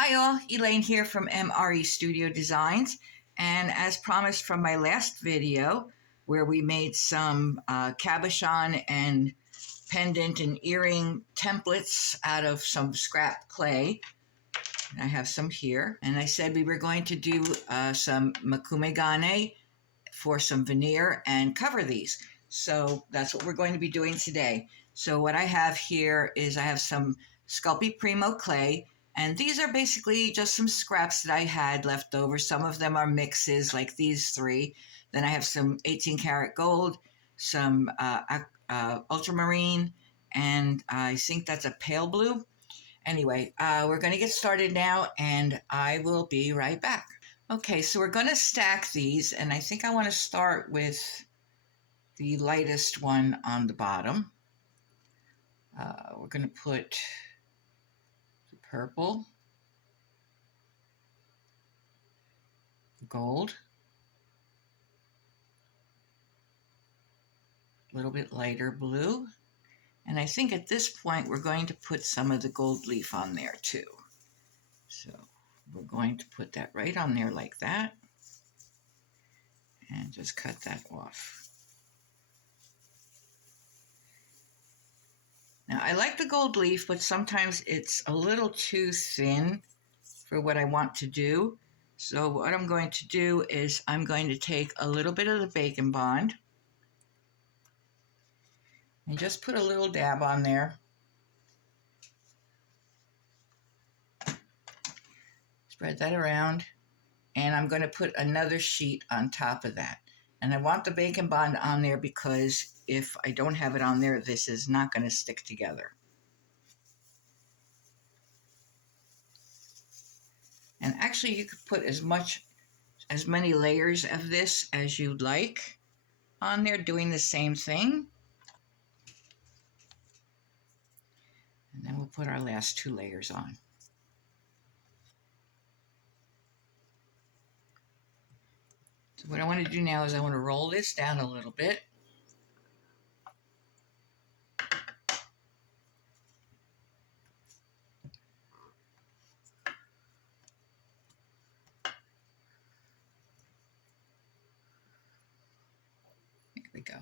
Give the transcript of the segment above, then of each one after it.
Hi all, Elaine here from MRE Studio Designs, and as promised from my last video where we made some cabochon and pendant and earring templates out of some scrap clay, and I have some here, and I said we were going to do some Makume Gane for some veneer and cover these. So that's what we're going to be doing today. So what I have here is I have some Sculpey Primo clay, and these are basically just some scraps that I had left over. Some of them are mixes like these three. Then I have some 18 karat gold, some ultramarine, and I think that's a pale blue. Anyway, we're going to get started now, and I will be right back. Okay, so we're going to stack these, and I think I want to start with the lightest one on the bottom. We're going to put the purple, gold, a little bit lighter blue, and I think at this point we're going to put some of the gold leaf on there too. So we're going to put that right on there like that, and just cut that off. Now, I like the gold leaf, but sometimes it's a little too thin for what I want to do. So what I'm going to do is I'm going to take a little bit of the Bacon Bond and just put a little dab on there. Spread that around, and I'm going to put another sheet on top of that. And I want the Bacon Bond on there because if I don't have it on there, this is not going to stick together. And actually, you could put as many layers of this as you'd like on there, doing the same thing. And then we'll put our last two layers on. So what I want to do now is I want to roll this down a little bit. There we go.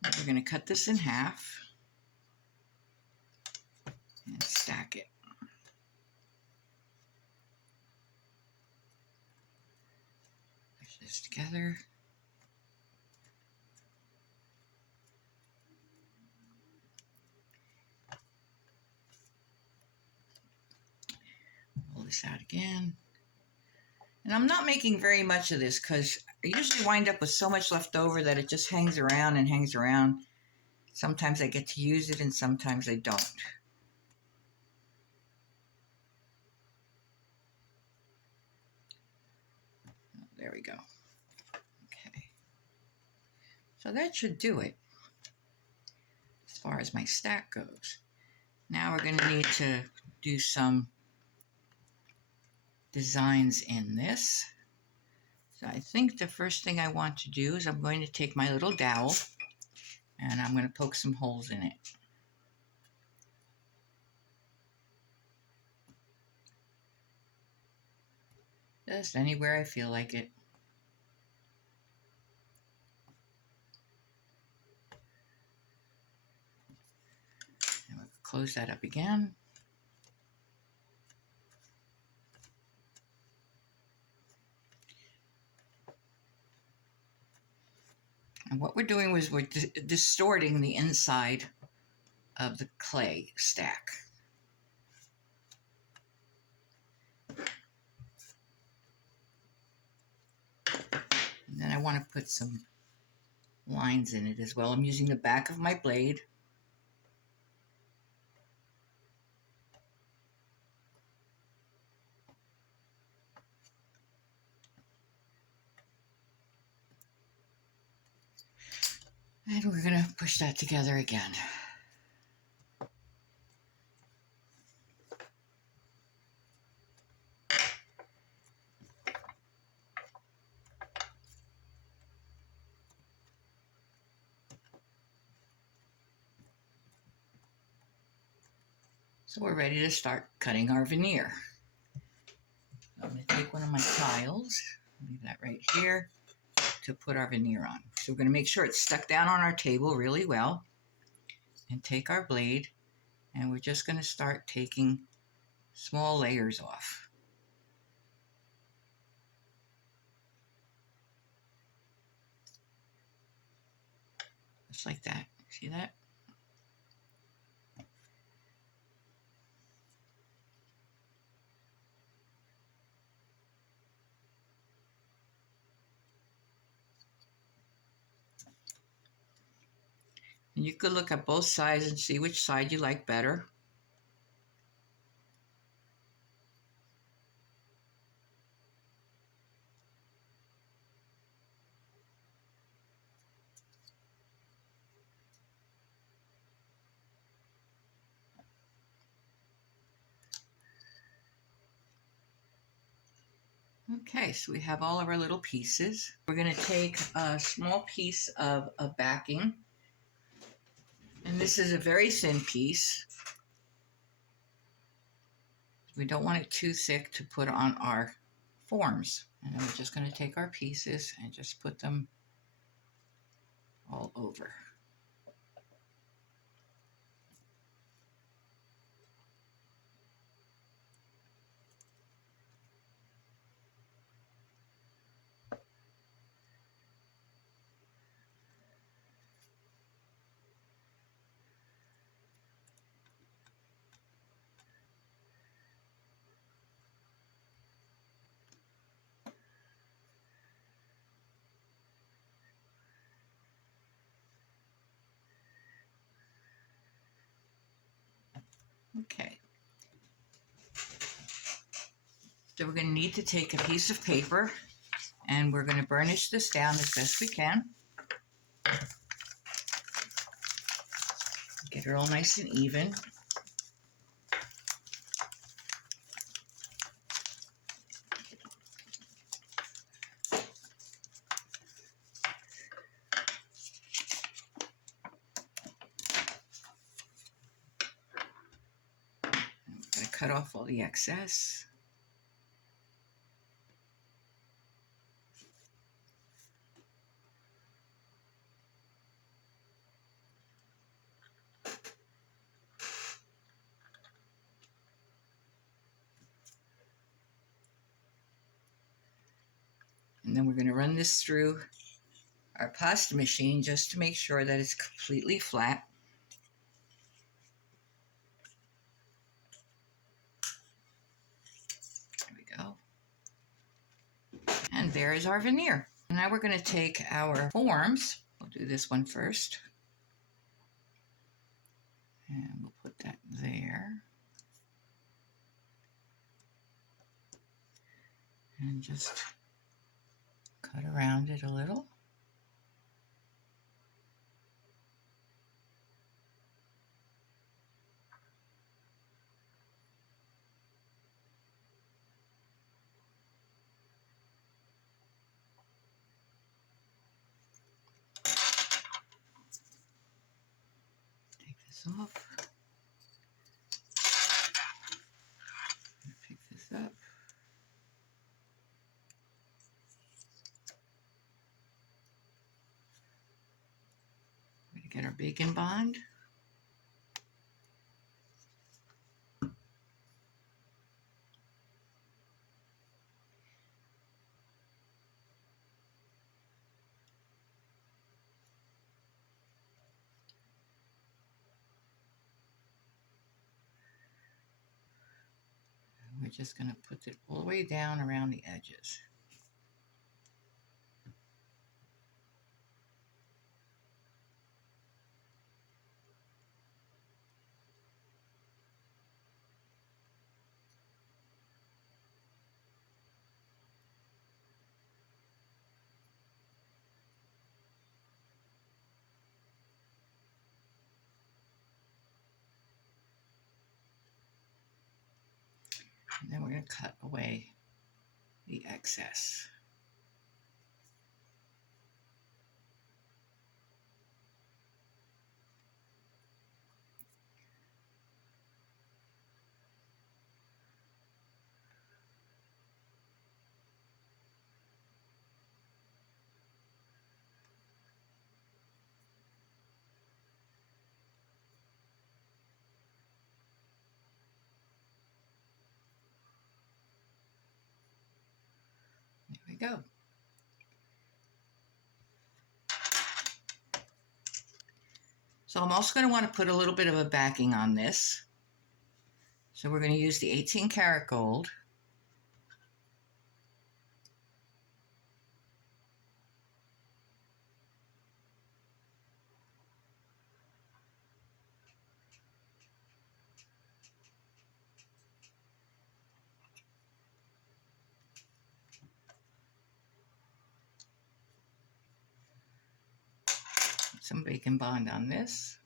Now we're going to cut this in half and stack it. Push this together. Roll this out again. And I'm not making very much of this because I usually wind up with so much left over that it just hangs around and hangs around. Sometimes I get to use it and sometimes I don't. There we go. Okay. So that should do it as far as my stack goes. Now we're going to need to do some designs in this. So I think the first thing I want to do is I'm going to take my little dowel and I'm going to poke some holes in it. Just anywhere I feel like it. And we'll close that up again. And what we're doing was we're distorting the inside of the clay stack. And then I want to put some lines in it as well. I'm using the back of my blade. And we're going to push that together again. So we're ready to start cutting our veneer. I'm going to take one of my tiles, leave that right here, to put our veneer on. So we're going to make sure it's stuck down on our table really well, and take our blade, and we're just going to start taking small layers off. Just like that. See that? And you could look at both sides and see which side you like better. Okay, so we have all of our little pieces. We're going to take a small piece of backing, and this is a very thin piece. We don't want it too thick to put on our forms. And then we're just going to take our pieces and just put them all over. Okay. So we're going to need to take a piece of paper, and we're going to burnish this down as best we can. Get it all nice and even. I'm going to cut off all the excess. And then we're going to run this through our pasta machine just to make sure that it's completely flat. There we go. And there is our veneer. Now we're going to take our forms. We'll do this one first. And we'll put that there. And just cut around it a little. Take this off. Pick this up. We're going to get our bacon bond. We're just going to put it all the way down around the edges. And then we're going to cut away the excess. we go. So I'm also going to want to put a little bit of a backing on this. So we're going to use the 18 karat gold. Some Bacon Bond on this.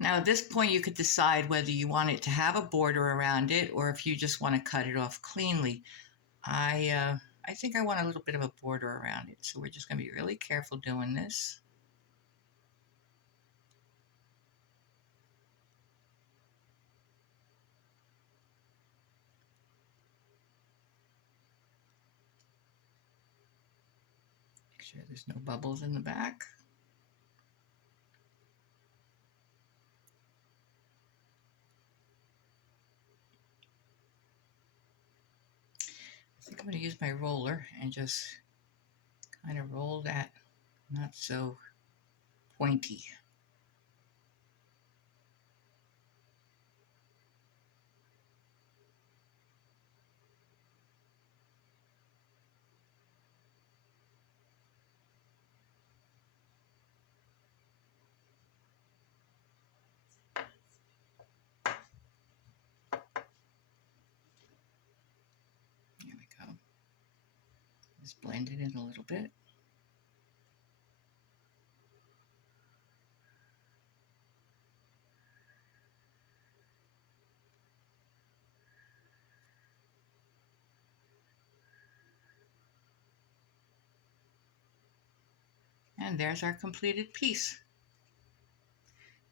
Now at this point you could decide whether you want it to have a border around it or if you just want to cut it off cleanly. I think I want a little bit of a border around it, so we're just going to be really careful doing this. Make sure there's no bubbles in the back. I think I'm going to use my roller and just kind of roll that not so pointy. There we go. Just blend it in a little bit. And there's our completed piece.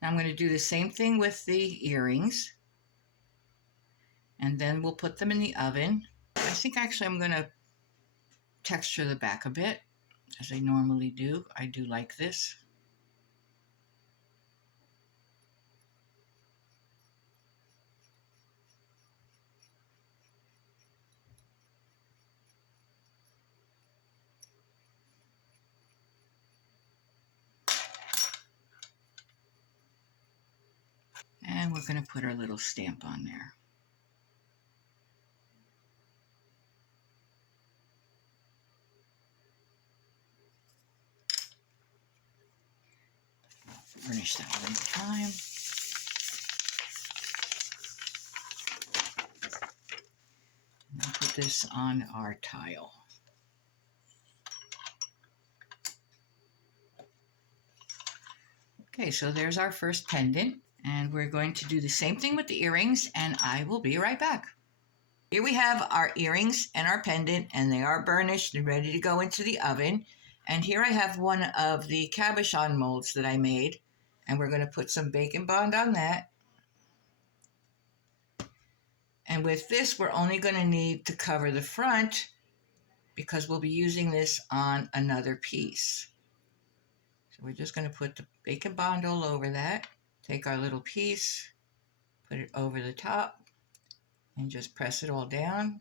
Now I'm going to do the same thing with the earrings. And then we'll put them in the oven. I think actually I'm going to texture the back a bit, as I normally do. I do like this. And we're going to put our little stamp on there. Furnish that one at a time. And then put this on our tile. Okay, so there's our first pendant, and we're going to do the same thing with the earrings, and I will be right back. Here we have our earrings and our pendant, and they are burnished and ready to go into the oven. And here I have one of the cabochon molds that I made, and we're going to put some Bacon Bond on that. And with this, we're only going to need to cover the front because we'll be using this on another piece. So we're just going to put the Bacon Bond all over that. Take our little piece, put it over the top, and just press it all down.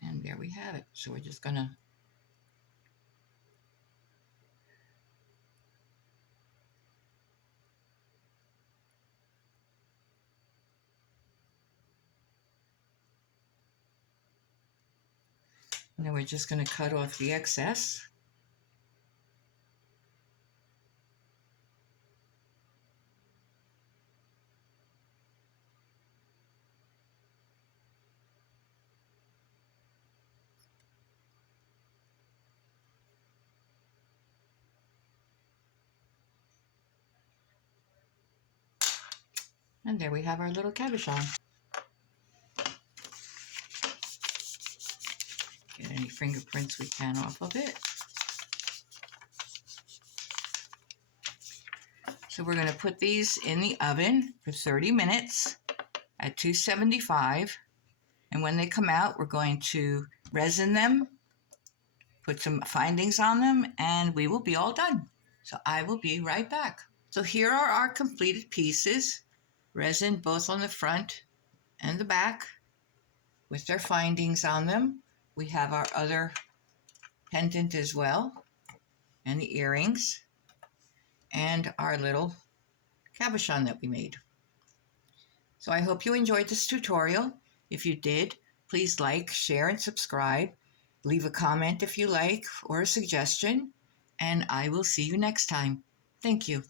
And there we have it. So we're just going to and then we're just going to cut off the excess. And there we have our little cabochon. any fingerprints we can off of it. So we're going to put these in the oven for 30 minutes at 275. And when they come out, we're going to resin them, put some findings on them, and we will be all done. So I will be right back. So here are our completed pieces, resin both on the front and the back with their findings on them. We have our other pendant as well, and the earrings, and our little cabochon that we made. So I hope you enjoyed this tutorial. If you did, please like, share, and subscribe. Leave a comment if you like or a suggestion, and I will see you next time. Thank you.